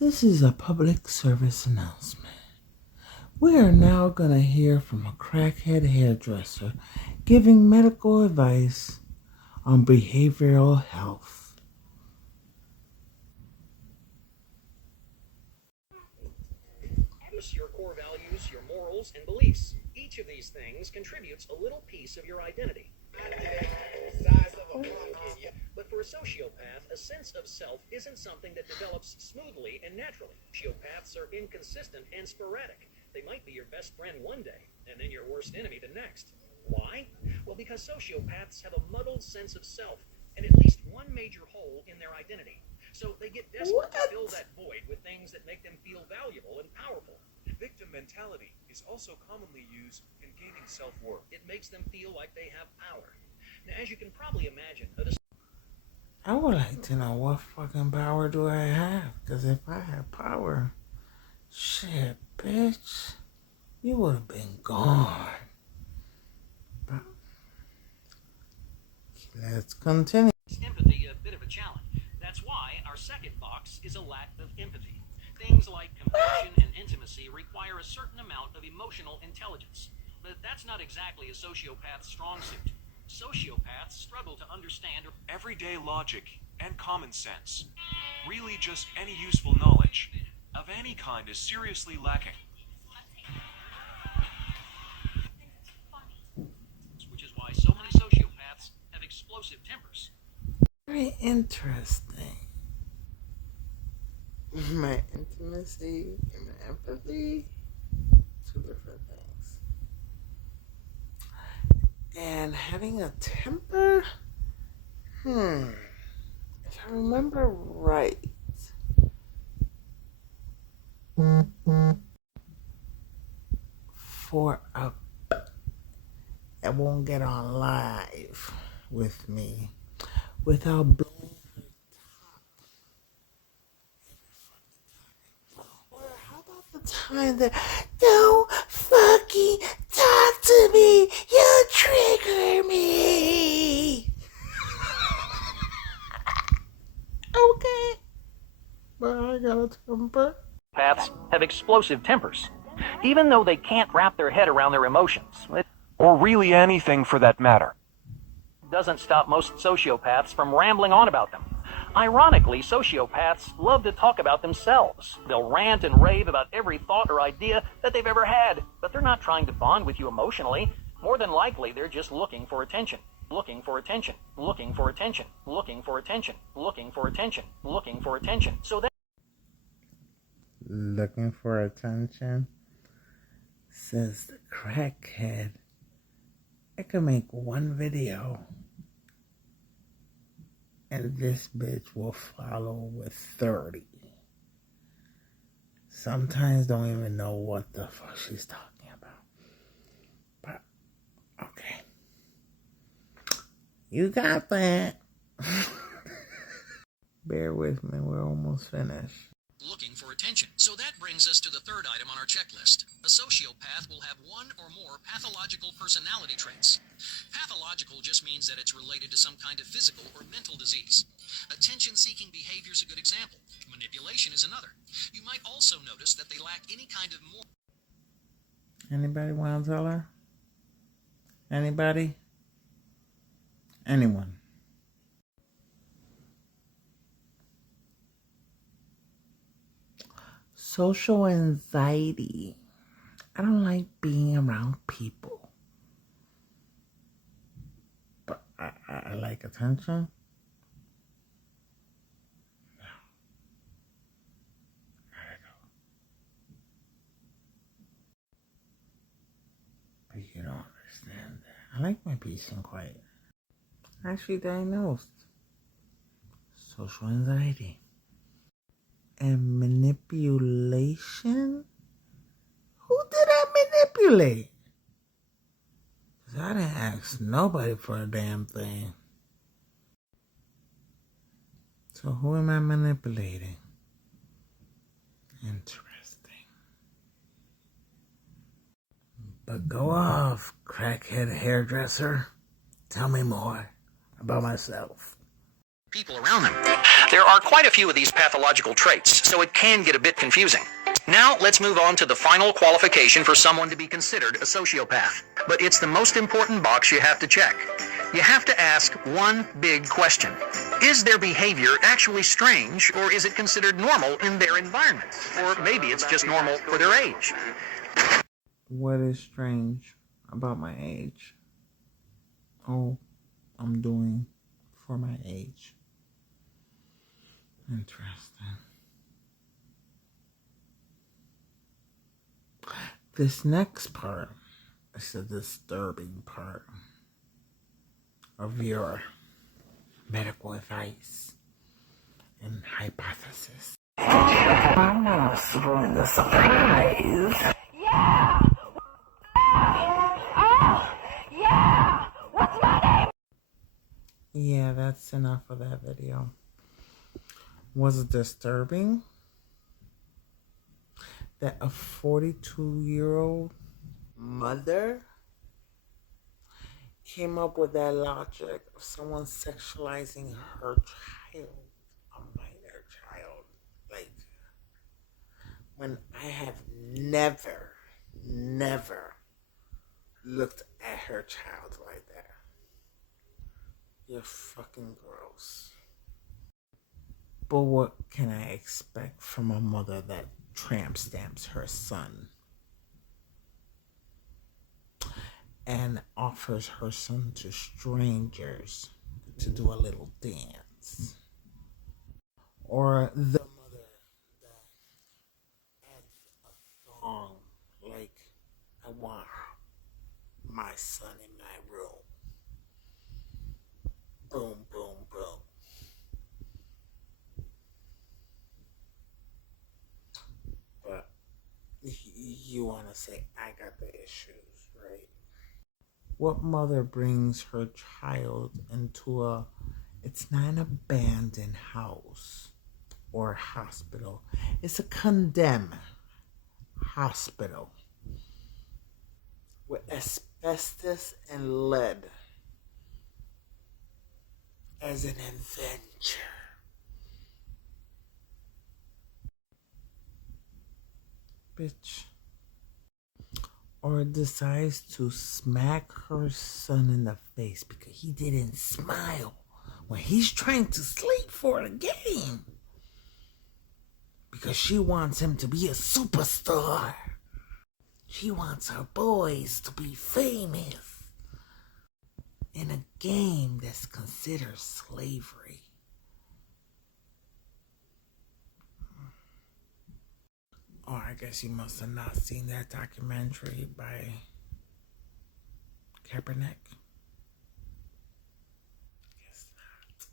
This is a public service announcement. We are now going to hear from a crackhead hairdresser giving medical advice on behavioral health. Your core values, your morals, and beliefs. Each of these things contributes a little piece of your identity. But for a sociopath, a sense of self isn't something that develops smoothly and naturally. Sociopaths are inconsistent and sporadic. They might be your best friend one day, and then your worst enemy the next. Why? Well, because sociopaths have a muddled sense of self, and at least one major hole in their identity. So they get desperate to fill that void with things that make them feel valuable and powerful. Victim mentality is also commonly used in gaining self-worth. It makes them feel like they have power. Now, as you can probably imagine, I would like to know what fucking power do I have? Because if I had power, shit, bitch, you would have been gone. But let's continue. Empathy a bit of a challenge. That's why our second box is a lack of empathy. Things like compassion and intimacy require a certain amount of emotional intelligence. But that's not exactly a sociopath's strong suit. Sociopaths struggle to understand Everyday logic and common sense, really just any useful knowledge of any kind, is seriously lacking. Which is why so many sociopaths have explosive tempers. Very interesting. My intimacy and my empathy, two different things. And having a temper, if I remember right, for a that won't get on live with me without blowing her top. Or how about the time that don't fucking talk to me, you trigger me. Okay, but I got a temper. Paths have explosive tempers, even though they can't wrap their head around their emotions. It Or really anything for that matter. doesn't stop most sociopaths from rambling on about them. Ironically, sociopaths love to talk about themselves. They'll rant and rave about every thought or idea that they've ever had, but they're not trying to bond with you emotionally. More than likely, they're just looking for attention. Looking for attention. Looking for attention. Looking for attention. Looking for attention. Looking for attention. So that Looking for attention, says the crackhead. I could make one video and this bitch will follow with 30. Sometimes don't even know what the fuck she's talking about. But, okay. You got that. Bear with me, we're almost finished. looking for attention. So that brings us to the third item on our checklist. A sociopath will have one or more pathological personality traits. Pathological just means that it's related to some kind of physical or mental disease. Attention-seeking behavior is a good example. Manipulation is another. You might also notice that they lack any kind of moral. Anybody want to tell her? Anybody? Anyone? Social anxiety. I don't like being around people. But I like attention. No. I don't know. But you don't understand that. I like my peace and quiet. Actually diagnosed social anxiety. And manipulation? Who did I manipulate? 'Cause I didn't ask nobody for a damn thing. So who am I manipulating? Interesting. But go off, crackhead hairdresser. Tell me more about myself. people around them. There are quite a few of these pathological traits, so it can get a bit confusing. Now, let's move on to the final qualification for someone to be considered a sociopath. But it's the most important box you have to check. You have to ask one big question. Is their behavior actually strange, or is it considered normal in their environment? Or maybe it's just normal for their age. What is strange about my age? Oh, I'm doing for my age. Interesting. This next part is the disturbing part of your medical advice and hypothesis. I'm not ruin the surprise. Yeah! Oh! Yeah! What's my name? Yeah, that's enough of that video. Was it disturbing that a 42-year-old mother came up with that logic of someone sexualizing her child, a minor child? Like, when I have never looked at her child like that. You're fucking gross. But what can I expect from a mother that tramp stamps her son and offers her son to strangers to do a little dance? Or the mother that adds a song like, I want my son in my room. Boom, boom, boom. But you want to say, I got the issues, right? What mother brings her child into it's not an abandoned house or hospital. It's a condemned hospital with asbestos and lead as an adventure. Bitch. Or decides to smack her son in the face because he didn't smile when he's trying to sleep for the game. Because she wants him to be a superstar. She wants her boys to be famous in a game that's considered slavery. Oh, I guess you must have not seen that documentary by Kaepernick. Guess not.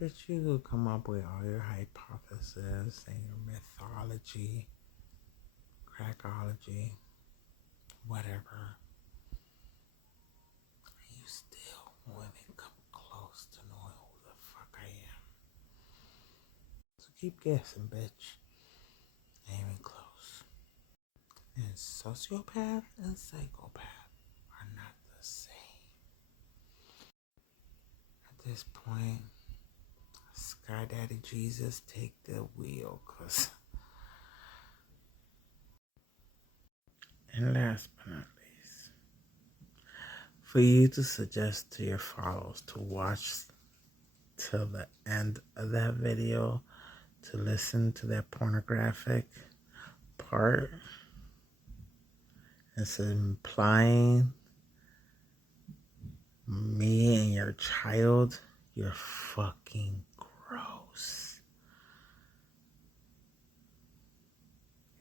But you could come up with all your hypotheses and your mythology, crackology, whatever. You still won't even come close to knowing who the fuck I am. So keep guessing, bitch. Ain't even close. And sociopath and psychopath are not the same. At this point, Sky Daddy Jesus, take the wheel, cause. And last but not least, for you to suggest to your followers to watch till the end of that video, to listen to that pornographic part, it's implying me and your child, you're fucking gross.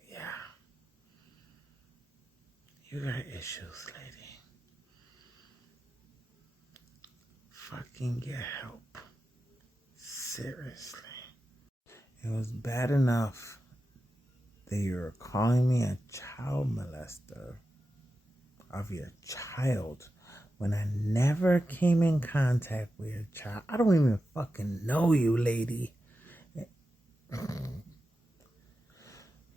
Yeah. You got issues, lady. Fucking get help. Seriously. It was bad enough that you were calling me a child molester of your child when I never came in contact with your child. I don't even fucking know you, lady.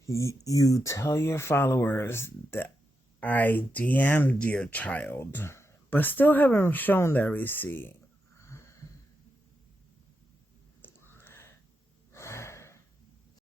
You tell your followers that I DM'd your child, but still haven't shown that receipt.